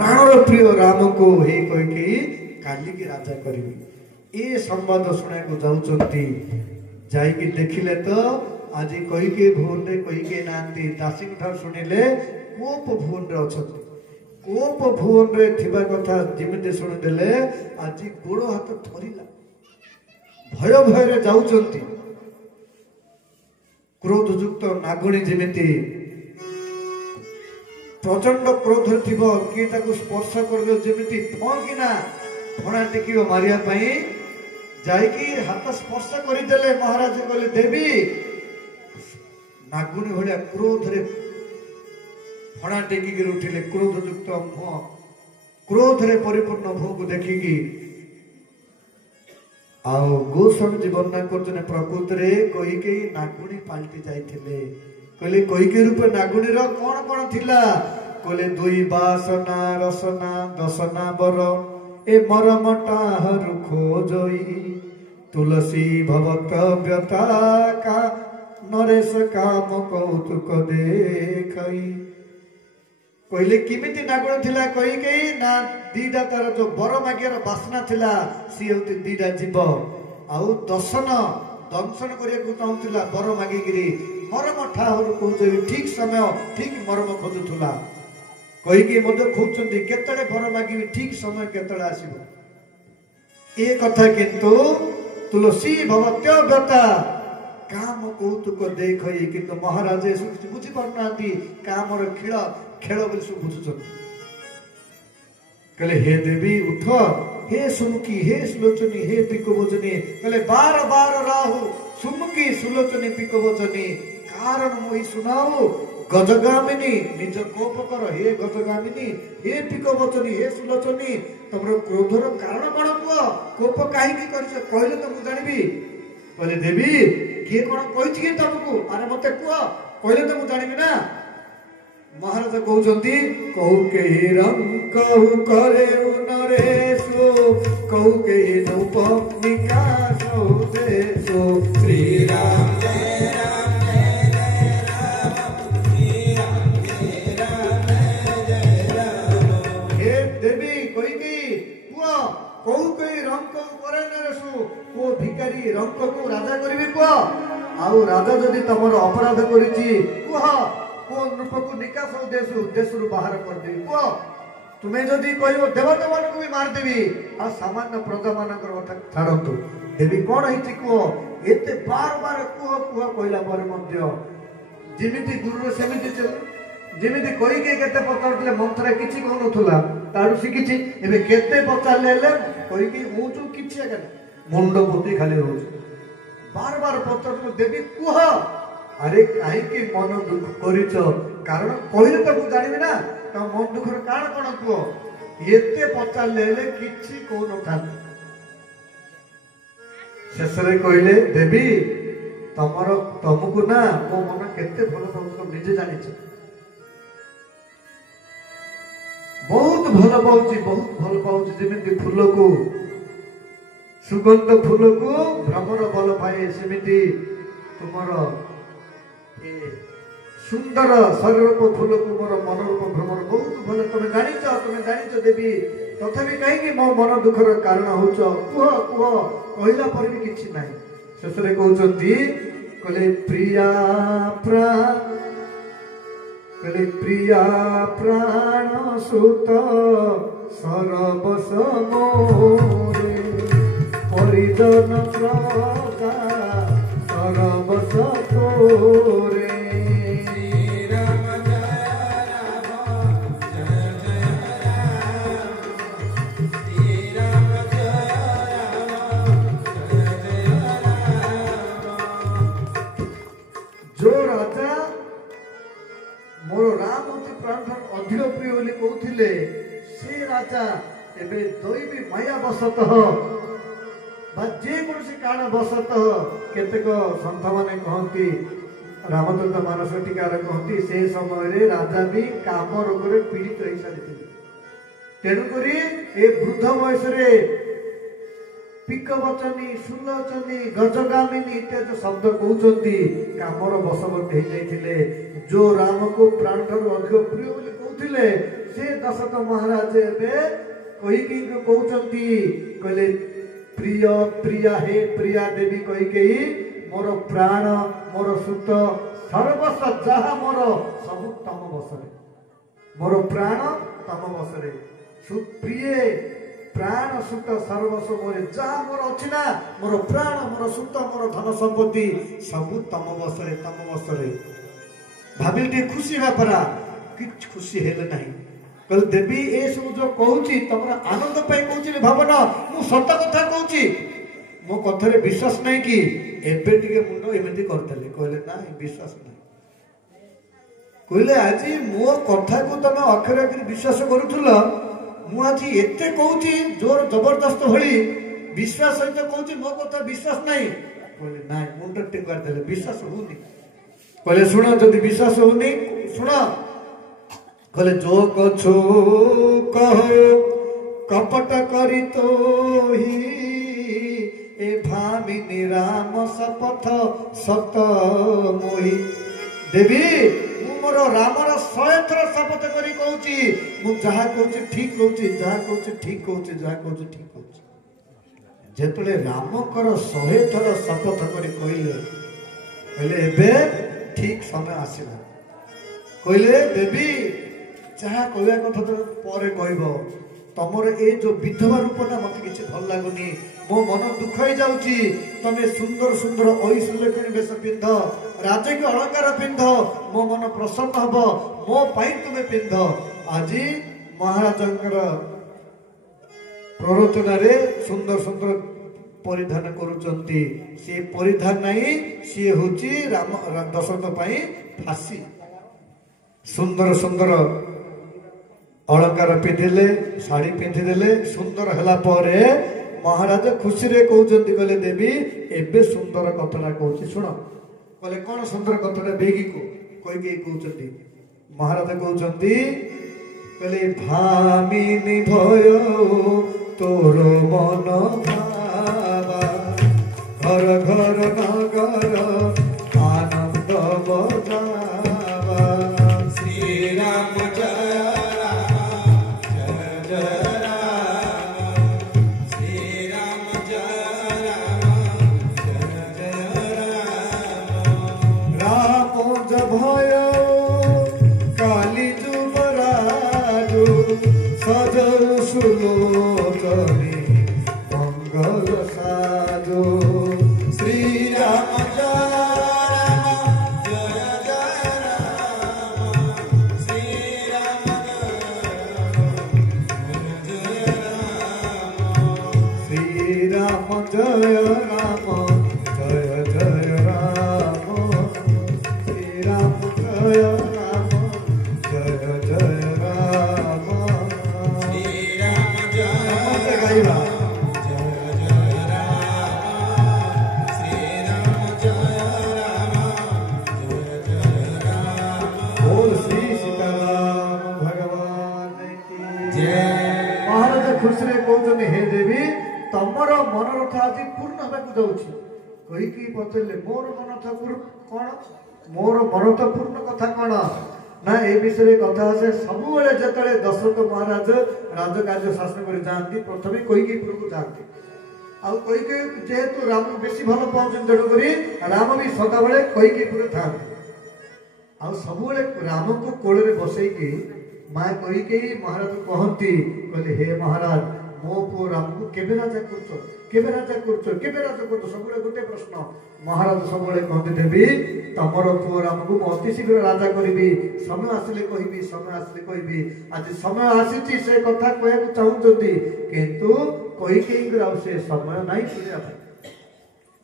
प्राणर प्रिय राम को हे कईकेयी काली की राजा करी ए संवाद शुणा को जाऊँगी जाइकी देखिले तो आज कईके भुवन रे कईके नांती दासी ठार शुणिले कोप भुवन रे अछंती कोप भुवन रे थिबा कथा जिमिते शुणिदेले आज गोड़ हाथ थरिला भय भय रे जाउचंती क्रोध युक्त नागुणी जिमिति प्रचंड क्रोध थिबो कि ताकु स्पर्श करबो जिमिति फकिना फणा टेकिबो मारिया पई जाइकी हाथ स्पर्श करिदेले महाराज कहले देवी नागुणी भलिया क्रोध रे फणा टेकी उठिले क्रोध युक्त मुह क्रोध रे परिपूर्ण मुह को देखिकी आओ गोस्वामी वर्णना करछने प्रकृति रे कईकेयी नागुणी पाल्टी जाइथिले कहले कईकेयी रूप नागुणी रो कोन कोन थिला कहले दुई बासना रसना दसना बर ए मरमटा हरु खोजई तुलसी भवत व्यता का नरेश काम कौतुक देखई कहले किमिति नागुण थिला कईकेयी ना दीटा तार जो बर मागियार बासना थिला सी होती दीटा जीव आउ दर्शन दंशन करिया चाहूला बर मागिकी मरम ठाहर कहते ठीक समय ठीक मरम खोजुला कईके खोजती केतळे बर मागिबी ठीक समय केतळे आसीबो ए कथा किंतु तुलसी भवत्य व्यता काम कौतुक देखई किंतु महाराज बुझी पारना कामर खेल खेल बोली सब बुझुछन कहले हे देवी उठ हे सुमुखी हे सुलोचनी हे पिकोवचनी कहले बार बार राहु सुमुखी सुलोचनी पिकोवचनी कारण मोहि सुनाओ गजगामिनी निज कोप कर हे गजगामिनी हे पिकोवचनी हे सुलोचनी तमरो क्रोधर कारण कोन को कोप काहे की करछ कहले तो मु जानिबी कहले देवी के कोन कहिछि के तुमको अरे मते को कहले तो मु जानिबी ना महाराज कहउछंती कहू के रंग कहू करे नरेशो कहू के नौपनिका सो देशो श्री राम जय राम जय राम श्री राम जय राम जय राम हे देवी कही की कुआ कहू के रंग कहू करे नरेशो को भिखारी रंग को राजा करबी को आउ राजा जदी तमरो अपराध करिछि कुहा को नृप को निकास देशरु बाहर कर देवी को तुम्हें जदि कहबो देवता मान को भी मार देवी आ सामान्य प्रजा मानकर कथा छाड़तु देवी कोन हिची को एते बार बार कुह कुह कहला पर मध्य जिमिति गुरु सेमिति चल जिमिति कहि के केते पचारले मंत्र किछि कहनथुला तारु सिकिछि एबे केते पचारले कहि के मु जो किछि आगन मुंड बुद्धि खाली हो बार बार पचारले देवी कुह अरे कहीं की मन दुख करिच कारण कहले तो मु जानिबी ना तो मन दुखर कारण कोन को एते पचारले किछि कोन था शेषरे कहले देवी तमरो तमको ना मो मन केते भलो पाउछ निजे जानिछ बहुत भलो पाउछ जेमिति फूल को सुगंध फूल को भ्रमर बल पाए सेमिति तुमरो सुंदर शरीर को फूल को मोर मन रूप भ्रमर बहुत भले तुम जानिच देवी तथापि कहीं मो मन दुखर कारण होच कुह कुह कहला पर भी किछि नाही शेषरे कहउचंती कहले प्रिया प्राण सुत सरबस मोरे परिजन प्रका सरबस तोरे जो राजा मोर राम होती प्राण अधिक प्रिय बोली कहते से राजा एबे दैवी माया बसतः जेकोसी कारण बसतः केतेक सन्थ माने कहती रामचंद्र मानस टीकार कहती से समय राजा भी काम रोग पीड़ित हो सारी तेणुक ए वृद्ध बयस पिकवचनी सुलोचनी गजगामिनी इत्यादि शब्द कहते कामर बसवर्ती हो जो राम को प्राण ठार अधिक प्रिय बोली ଶୁଣୁଥିଲେ ସେ ଦଶରଥ ମହାରାଜ ଏବେ କୈକେୟୀ କହୁଛନ୍ତି, କହିଲେ ପ୍ରିୟ ପ୍ରିୟା ହେ ପ୍ରିୟା ଦେବୀ କୈକେୟୀ, ମୋର ପ୍ରାଣ ମୋର ସୁତ ସର୍ବସ୍ୱ ଯାହା ମୋର ସବୁ ତମ ବଶରେ, ମୋର ପ୍ରାଣ ତମ ବଶରେ, ସୁପ୍ରିୟ ପ୍ରାଣ ସୁତ ସର୍ବସ୍ୱ ମୋର ଯାହା ମୋର ଅଛି ନା, ମୋର ପ୍ରାଣ ମୋର ସୁତ ମୋର ଧନ ସମ୍ପତ୍ତି ସବୁ ତମ ବଶରେ ତମ ବଶରେ। ଭାବିଲି ଟିକେ ଖୁସି ହେବା ପରା, କିଛି ଖୁସି ହେଲେ ନାହିଁ। କହିଲେ ଦେବୀ ଏ ସବୁ ଯୋଉ କହୁଛି ତମର ଆନନ୍ଦ ପାଇଁ କହୁଛି ଭାବନା, ମୁଁ ସତ କଥା କହୁଛି, ମୋ କଥାରେ ବିଶ୍ୱାସ ନାହିଁ କି? ଏବେ ଟିକେ ମୁଣ୍ଡ ଏମିତି କରିଦେଲେ, କହିଲେ ନାଇଁ ବିଶ୍ୱାସ ନାହିଁ। କହିଲେ ଆଜି ମୋ କଥାକୁ ତମେ ଅକ୍ଷରେ ଅକ୍ଷରେ ବିଶ୍ୱାସ କରୁଥିଲ, ମୁଁ ଆଜି ଏତେ କହୁଛି ଜୋର ଜବରଦସ୍ତ ଭଳି ବିଶ୍ୱାସ ସହିତ କହୁଛି, ମୋ କଥା ବିଶ୍ୱାସ ନାହିଁ। କହିଲେ ନାଇଁ, ମୁଣ୍ଡ ଟିକେ କରିଦେଲେ, ବିଶ୍ୱାସ ହଉନି। କହିଲେ ଶୁଣ, ଯଦି ବିଶ୍ୱାସ ହଉନି ଶୁଣ। କହିଲେ जो कछु कहो कपट करी तो ही ए भामिनी राम शपथ सत मोहि। देवी मु मोर रामर 100 थर शपथ करी कहूची, मु जहा कहूची ठीक कहूची, जहा कहूची ठीक कहूची, जहा कहूची ठीक कहूची। जेतले रामकर 100 थर शपथ करी कहले, कहले एबे ठीक समय आसिला। कहले देवी जहा कहवा कथा तो पर कहब, तमर ए जो विधवा रूप ना मत किसी भल लगुनि, मो मन दुख हो जाउची। तमे सुंदर सुंदर ऐश्वर्यखणी बेश पिंध, राजकीय अलंकार पिंध, मो मन प्रसन्न हब, मो पाई तुमे पिंध। आज महाराजंकर प्ररोचना रे सुंदर सुंदर परिधान करुचंती, से परिधान नहीं, सी होची राम दशरथ पाई फांसी। सुंदर सुंदर अलंकार पिंधिले, शाढ़ी पिंधिदेले, सुंदर हला परे महाराज खुशी रे कहउचंती, कहले देवी एबे सुंदर कथटा कहउची सुन। कहले कोन सुंदर कथटा बेगी को कहि कहउचंती। महाराज कहउचंती, कहले भामिनी भय तोर मन भावा, घर घर नगर आनंद बजावा। श्री राम जय भय काली जुबराजु सजरु सुलोचनी मंगल साजो। श्री राम जय राम जय जय राम, श्री राम जय राम, श्री राम जय राम जय जय राम, जय राम जय जय राम, श्री राम जय राम जय जय राम, श्री राम जय राम जय जय राम। बोल श्री सीताराम भगवान की जय। महाराज खुशी रे कहते, हे देवी तमर मनोरथ आज पूर्ण होगा जाऊँगी। कहीकि पचारे मोर मनोरथ कौन, मोर मनोरथ पूर्ण कथा कौन ना, ए विषय कथा आसे सब जिते दशरथ महाराज राजकार्य शासन कर जाती, प्रथम कईकेयीपुर को जाती। आउ कईकेयी जेहेतु राम बेसी भल पाँच तेणुक राम भी सदा बेले कईकेयीपुर था। आउ सब राम को कोल बसईकी माँ कईकेयी महाराज कहती, कहले हे महाराज मो पु राम को केबे राजा कर, केबे राजा कर, केबे राजा कर, सब गोटे प्रश्न। महाराज सब कहते, देवी तमर पु राम को अति शीघ्र राजा करी, समय आसिले कहबी, समय आसिले कहबी। आज समय आसी से कथा कहया चाहूँगी, किंतु कईकेयी से समय नहीं सुनिया।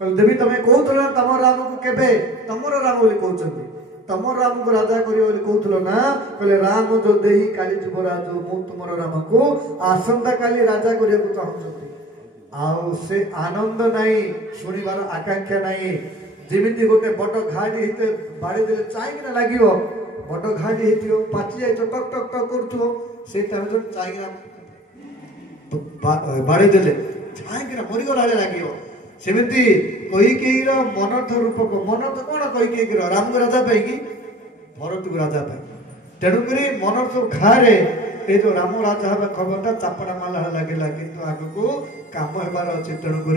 देवी तमें कहूल तम राम को केबे, तमर राम बोली कहते, तम राम को राजा कहूल ना। कहले राम जो देही काली जुबराज, मु तुमर राम को आसंता काली राजा करने को चाहूँगी। आउ से आनंद नहीं, शुणिबार आकांक्षा नहीं। जमीती गोटे बड़ घाटी होते बाड़ी दे चाहिए लगे, बड़ घाटी हो पाची जाए टक टक टक कर चाहिए बाड़ी दे चाहिए मरीगला लगे। सेमती कईकेयीर मनर्थ रूपक, मनर्थ कौन कईकेयीर राम को राजा पाई, भरत को राजा पाई। तेणुक मन सब घारे ये जो राम राजा हवा खबरटा चापड़ा माला लगे किंतु आग को कम होबार अच्छे तेणुक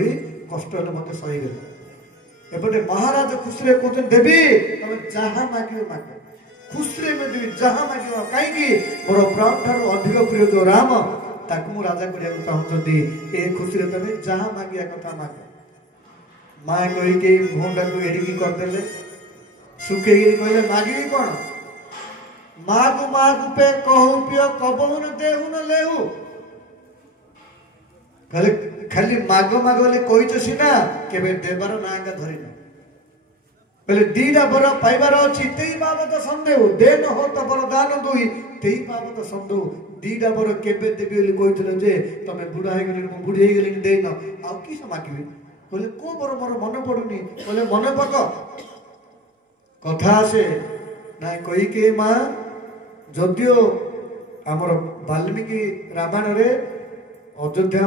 कष्ट मत सहीगला एपटे महाराज खुशी कहते देवी तुम जहाँ माग माग खुशी में देवी जहाँ माग कहीं मोर प्राण ठार अधिक प्रिय जो राम ताकू मु राजा करिया चाहूँगी ए खुशी तुम जहाँ मागिया कथा माग माँ कहीकि मुहटा को एड़िकी करदे सुखे कहले मागिबी कौन मागु मागु पे कहू पियो कबहुन देहु न लेहु खाली खाली माग माग बोले कही सीना केबे देवार ना धरिन बोले दीटा बर पाइबार अच्छी तेई बाबत सन्देह दे न हो तो बर दान दुई तेई बाबत सन्देह दीटा बर केबे देबी बोली कही जे तमे बुढ़ा हो गली बुढ़ी हो गली देन आउ किस मागिबी बोले को बर मोर मन पड़ुनी बोले मन पक कथा आसे ना कही के माँ जदियो आमर वाल्मीकि रामायण रे अयोध्या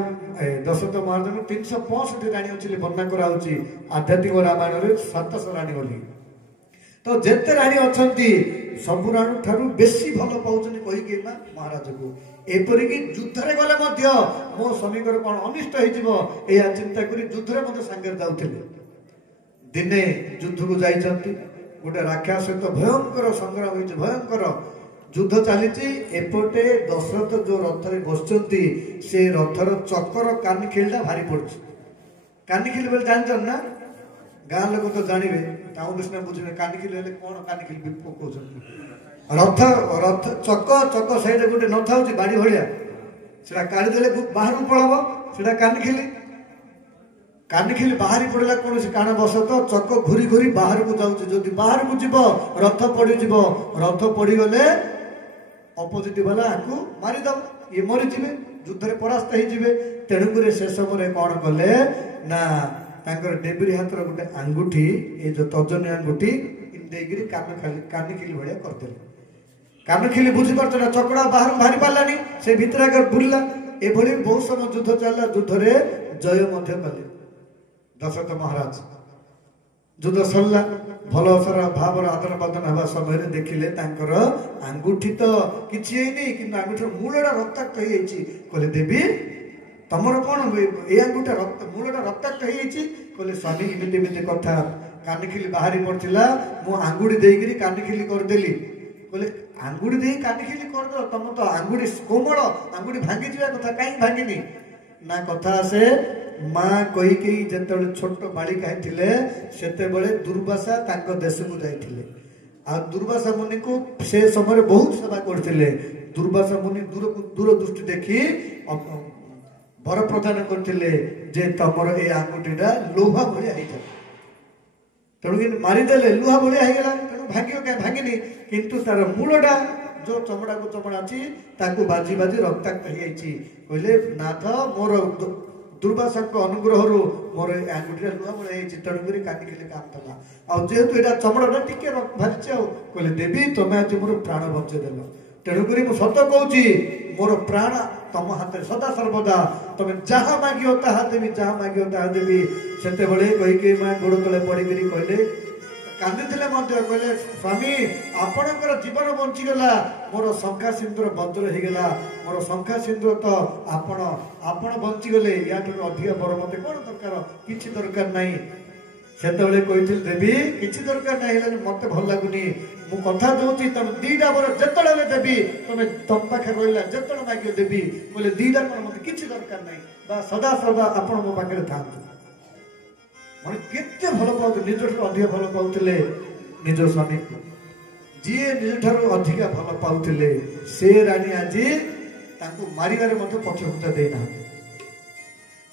दशरथ महाराज 365 राणी अच्छी वर्णना कराऊँगी आध्यात्मिक रामायण रे 700 राणी बोली तो जेते राणी अच्छा सब राणी ठारू बेसी भल पाँच कहीकि महाराज को एपरिक युद्ध रे गले मो स्वामी कौन अनिष्ट हो चिंता कर युद्ध रे मत सांगे जाऊे दिने युद्ध को जाइछंती गोटे राक्षस सहित भयंकर संग्राम हो भयंकर युद्ध चली एपटे दशरथ जो रथ बसुँच से रथर चकर कानिखिलटा भारी पड़ी कानिखिल बोले जान ना गाँ लोग तो जानवे सिना बुझे कानिखिल कौन कानिखिल कहते रथ रथ चक चक सैड गोटे न था बाड़ी भाया से काढ़ीदे बाहर को पड़ब से कानिखिली कानिखिली बाहरी पड़ा कौन से कारण बस तो चक घूरी घूरी बाहर को जाऊँच जदि बाहर को जीव रथ पड़ज रथ पड़गले अपोजिट वाला आपको मारिदब ये मरीजे युद्ध में परास्त हो तेणुक से समय कौन कले ना डेबरी हाथ गोटे आंगुठी ये जो तर्जनी आंगुठी इंदेगिरी कानिखिली भाया करदे कानिखिली बुझी पार्थ ना चकड़ा बाहर बाहरी पारानी से भितर आगे बुलला ये बहुत समय युद्ध चलला युद्ध रे जय कले दशरथ महाराज युद्ध सरला भल सारा भाव आदान प्रदान हवा समय देखिले आंगुठी तो किसी कि आंगुठी मूलटा रक्ताक्त हो कहले देवी तुमर कौन ये आंगुठा मूलटा रक्ताक्त हो कहले स्वामी इमिति कथा कानिखिली बाहरी पड़ता मु आंगुठी देकर कानिखिली करदेली कहले आंगुठी दे कानिखिली करद तुम तो आंगुठी कोमल आंगुठी भांगी जा कथा कहीं भांगिनी ना कथा आसे माँ कहीकि जिते छोट बालिका होते दुर्वासा देश को जाते आ दुर्वासा मुनि को से समय बहुत सेवा करते दुर्वासा मुनि दूर दृष्टि देखी वर प्रदान करते जे तुम ये आंगुठीटा लोहा भाया होता तेणुक मारिदेले लुहा भाया होगा तेणु भांग क्या भांगिनी किंतु तार मूलटा जो चमड़ा को चमड़ा अच्छी ताकू बाजी बाजी रक्ताक्त हो कहले नाथ मोर दुर्वासा अनुग्रह मोर आंगुठी लुहा भाया तेणुक कानिखिली काम था आेतु यहाँ चमड़ा टी भारी कहले देवी तुम आज मोर प्राण बचेदेल तेणुक सत कहूँ मोर प्राण तुम हाथ सदा सर्वदा तुम जहाँ माग ताहा देवी जहाँ माग ताहा देवी से कहीकि माँ गोड़ तले पड़ी कहले कांदी कहले स्वामी आपणकर जीवन बंचीगला मोर शंखा सिंदूर वज्र होगला मोर शंखा सिंदूर तो आपण बंचीगले या अधिक बर मत कौन दरकार किसी दरकार नहीं से कही देवी किसी दरकार नहीं मत भल लगुनि मु कथा दूसरी तुम दीटा बर जिते देवी तुम तुम पाखे रहा जिते माग देवी बोले दीटा कौन मत किसी दरकार नहीं सदा सदा आप मो पाखे था मैं केते भल पाते निज अधिक भल पाते निज स्वामी को जी निज अधिक भल पाते से राणी आज मारे पक्षपुचा देना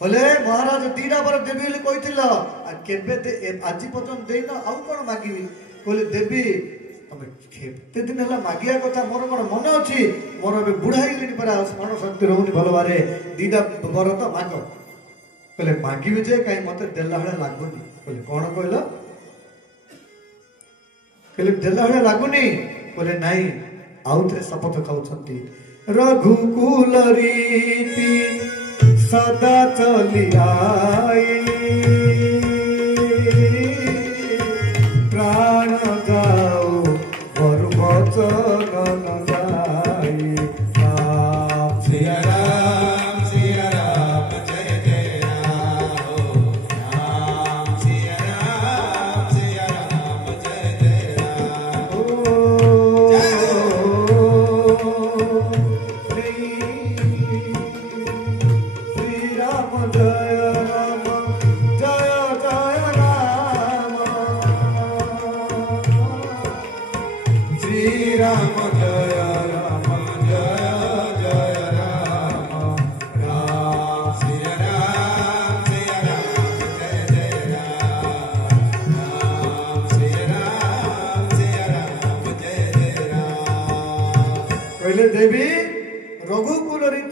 बोले महाराज दीटा बर देवी कही आज पर्यटन देन आउ कौन मागिबी बोले देवी तुम केते दिन है मागिया कथा मोर कौन मन अच्छी मोर बुढ़ा हो स्मरण शक्ति रोनी भल भाव दीटा बर तो माग कहले मागिबी जे कहीं मत देला भाया लगुनि कहले कौन कहल कहले देला भाया लगुनि कहले नाई आउ थे शपथ खाऊंती रघुकुल रीति सदा चली आई प्राण जाऊ बर वचन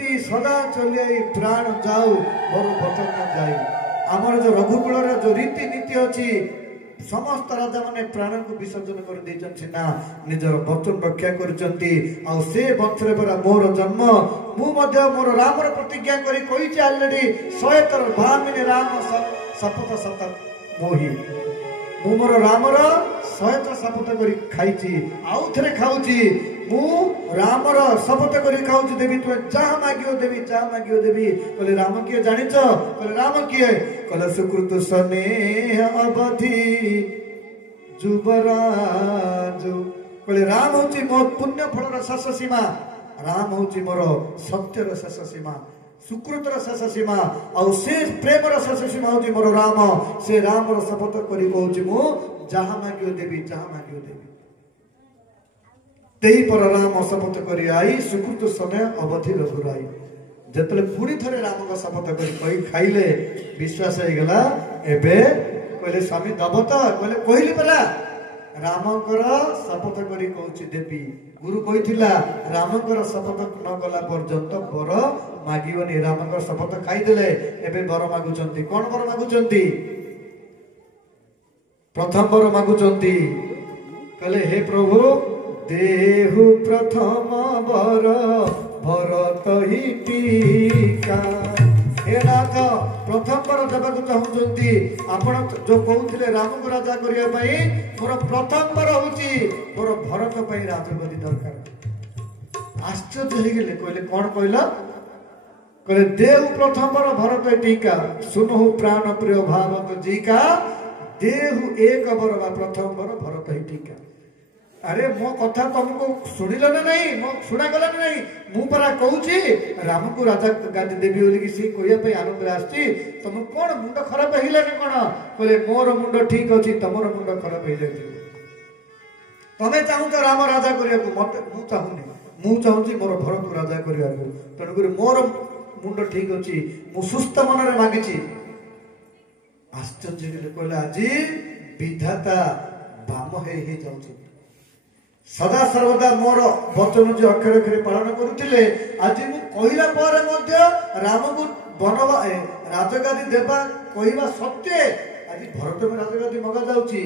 कहते सदा चलिए प्राण जाऊ मोर वचन न जाई। आमर जो रघुकुल जो रीति नीति अच्छी समस्त राजा माने प्राण को विसर्जन कर देचन सिना निजर वचन रक्षा करचंती आ से वंशरे परा मोर जन्म मु मध्य मोर रामर प्रतिज्ञा करी कहिछि ऑलरेडी 100 थर भामिनी राम शपथ सत मोहि मु मोर रामर 100 थर शपथ करी खाइछि आउ थरे खाउछि मु रामर शपथ करी खाउछि देवी तू जहाँ मागियो देवी जहाँ मागियो देवी कहले राम किए जानिछ कहले राम किए कहले सुकृत सने अवधि जुबराज कहले राम होची मो पुण्य फलर शेष सीमा राम होची मोर सत्यर शेष सीमा सुकृतर शेष सीमा आउ से प्रेमर शेष सीमा होची मोर राम से रामर शपथ करी कहूची मु जहाँ मागियो देवी जहाँ मागियो देवी तेई पर राम शपथ करी आई सुकृत समय अवधि रघुराई जेतले पुणी थरे राम का शपथ करी कही खाइले विश्वास हो गला एबे कहले स्वामी दब तो कहले कहली परा रामकर शपथ करी कहूची देवी गुरु कहिथिला रामकर शपथ न कला पर्यंत बर मागिवनी रामकर शपथ खाइदेले एबे बर मागुचंती कोन बर मागुचंती प्रथम बर मागुचंती कहले हे प्रभु देहु प्रथम बर भरत ही टीका हे नाथ प्रथम बर देवाक चाहूँगी आपण जो कहते राम को राजा करने मोर प्रथम बर हूँ मोर भरत पर राजगदी दरकार आश्चर्य हो गले कहले कौन कहल कहले देहु प्रथम बर भरत टीका सुनहु प्राण प्रिय भावत जीका देहु एक बर प्रथम बर भरत ही टीका अरे मो कथा तुमको शुणिल ना नहीं मो शुणा गला ना नहीं मु परा कहूची राम को राजा गादी देवी बोली कि सी कोया पे आनंद रे आस्ती तुम कोन मुंड खराब हिला ने कोन बोले मोर मुंड ठीक अछि तमर मुंड खराब हिले तमे चाहू तो राम राजा करिया को मत मु चाहूनी मु चाहूची मोर भरत को राजा करिया को तन करे मोर मुंड ठीक अछि मु सुस्त मन रे मागिची आश्चर्य ले कहला আজি विधाता बाम हे जाउछ सदा सर्वदा मोर वचन जो अक्षर अक्षर पालन करुले आज मु कहला पर राम को बनवा राजगादी देवा कहवा सत्य आज भरत में राजगादी मगा जाउची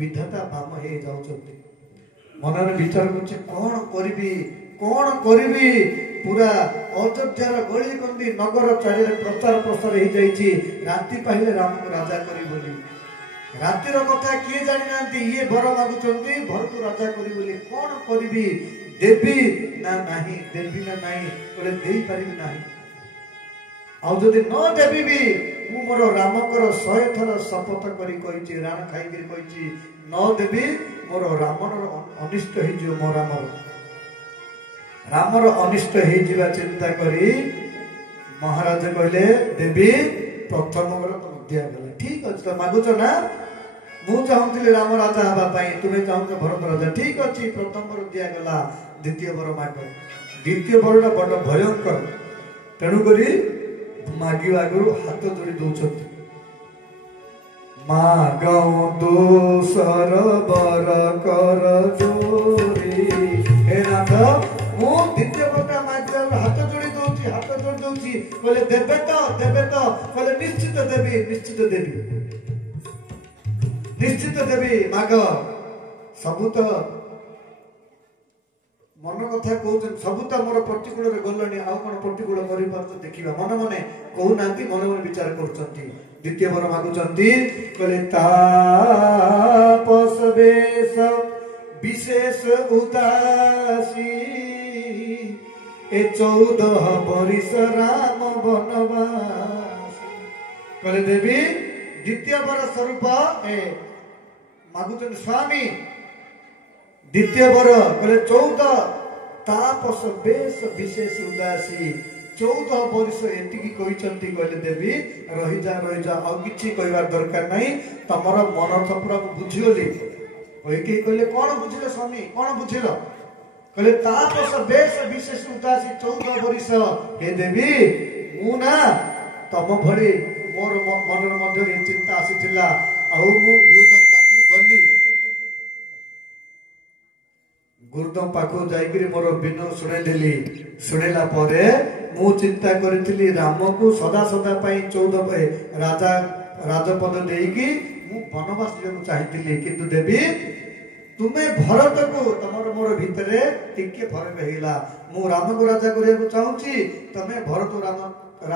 विधाता बाम हे जाउछंती मनर विचार करछि कौन करिबी पूरा अयोध्यार गली कंदी नगर चारिरे प्रचार प्रसार हो जाइछि राति पाहिले राम को राजा करी बोली रातिर कथा किए जानी ना ये बर मागुचंती भरत राजा करी बोली कौन करिबी देवी ना नहीं देवी ना नहीं बोले देई परिबी नहीं आउ जदि न देवी भी मु मोर रामकर 100 थर शपथ करी कहिछि राण खाई करी कहिछि न देवी मोर रामर अनिष्ट हे जो मोर रामर अनिष्ट हे जीवा चिंता करी महाराज कहले देवी प्रथम बर तुम दिया गला ठीक अछि तो मागुच ना मु चाहूली राम राजा हवा पाई तुम्हें चाहूच भरत राजा ठीक अच्छी प्रथम बर दिया गला द्वितीय बर माग द्वितीय बरटा बड़ भयंकर तेणुक मागिव आगु हाथ जोड़ी दौरान मागौ दोसर बर कर जोरी हे नाथ मु द्वितीय बरटा मागिव हाथ जोड़ी दौची बोले देवे तो बोले निश्चित देवी माग सबू तो मन कथा कहते सबू तो मोर प्रतिकूल गलनी आउ कौन प्रतिकूल कर देखा मन मन कहूना मन मन विचार कर द्वितीय बर मागुचंती कहले तापस बेश विशेष उदासी ए 14 बरिस राम वनवास कहले देवी द्वितीय बर स्वरूप ए मागुचन स्वामी द्वितीय बर कहले 14 तापस बेश विशेष उदासी 14 वर्ष एतिकी कहिचंती कहले देवी रही जा आ किछि कहबार दरकार नहीं तमर मन थपुरा बुझियोली ओई के कहले कोन बुझिले स्वामी कोन बुझिलो कहले तापस बेश विशेष उदासी 14 वर्ष हे देवी मु ना तम भरी मोर मनर मध्य ए चिंता आसीथिला आ मु गुरुदेव पाखु गली गुरुदम पाखु जाइकरी मोर बिनो शुणेदेली शुणेला परे मु चिंता करिथिली राम को सदा सदा पई 14 राजा राजपद देइकी मु वनवास जेको चाहिथिली किंतु देवी तुमे भरत को तमर मोर भितरे टिके फरक हेला मु राम को राजा करिया को चाहूची तमे भरत राम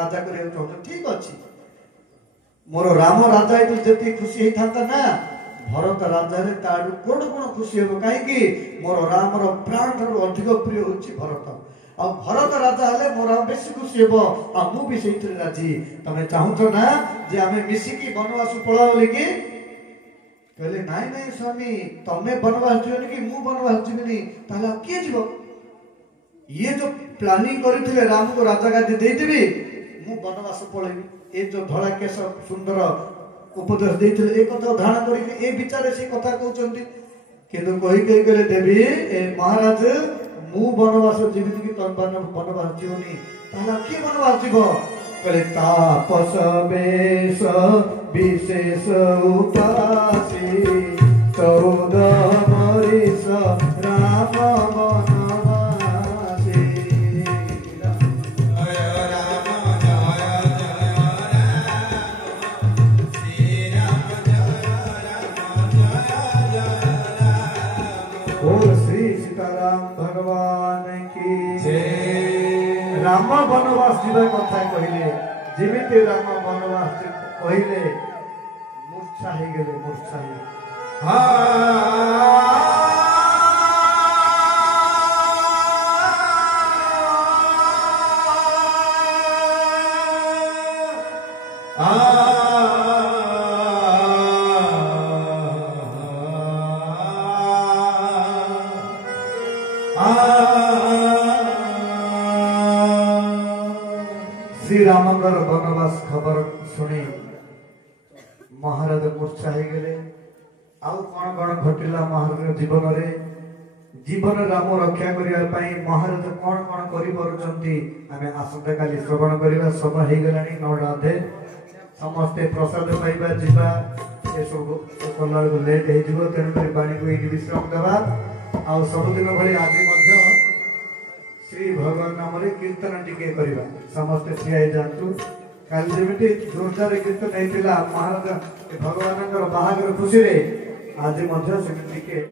राजा करिया को चाहू ठीक अछि मोर राम राजा इतु जति खुशी हे थांता ना भरत राजा रे ताडू कोन कोन खुशी हेबो काहे कि मोर राम रो प्राण थारो अधिक प्रिय होछि भरत आ भरत राजा हले मोर बेसी खुशी हेबो आ मु भी सेइतरे राजी तमे चाहू ना जे आमे मिसी की वनवास पळाओ लेकी कहले नाई नाई स्वामी तमे वनवास जीवनी कि मु वनवास जीवनी ताला के जीवो ये जो प्लानिंग करिथिले राम को राजा गादी देई देबी मु वनवास पळेबी ए जो धड़ा केश सुंदर उपदेश देइथिले ए कथा धारणा करी ए विचार से कथा कहउचंती किंतु कहि कहि गले देवी ए महाराज मु वनवास जीवित की तन वनवास जीवनी ताला के वनवास जीव कहले तापस बेश विशेष उपासी 14 वर्ष राम वनवासी श्री सीताराम भगवान की जय। राम वनवास जीवा कथा कहले जेमिति राम वनवास कहले मूर्छा हे गेले मूर्छा श्री रामंगर वनवास खबर सुनी महाराज मूर्छा हे गेले आउ कोन कोन घटिला महाराज जीवन रे जीवन राम रक्षा करिया पई महाराज कोन कोन करि परचंती आमे आसंता काली श्रवण करिवा समय हे गेलानी 9 राधे समस्त प्रसाद पाइबा जीवा ए सब कलर लेट हे जीवो तेन बाणी को इन विश्राम देबा आ सब दिन भली आज मध्य श्री भगवान नाम रे कीर्तन टिके करिवा समस्त ठिया जानतु काल जेमिति जोरदार कीर्तन हेतिला महाराज भगवानकर बाहागर खुशी रे आज मध्य सेमिति के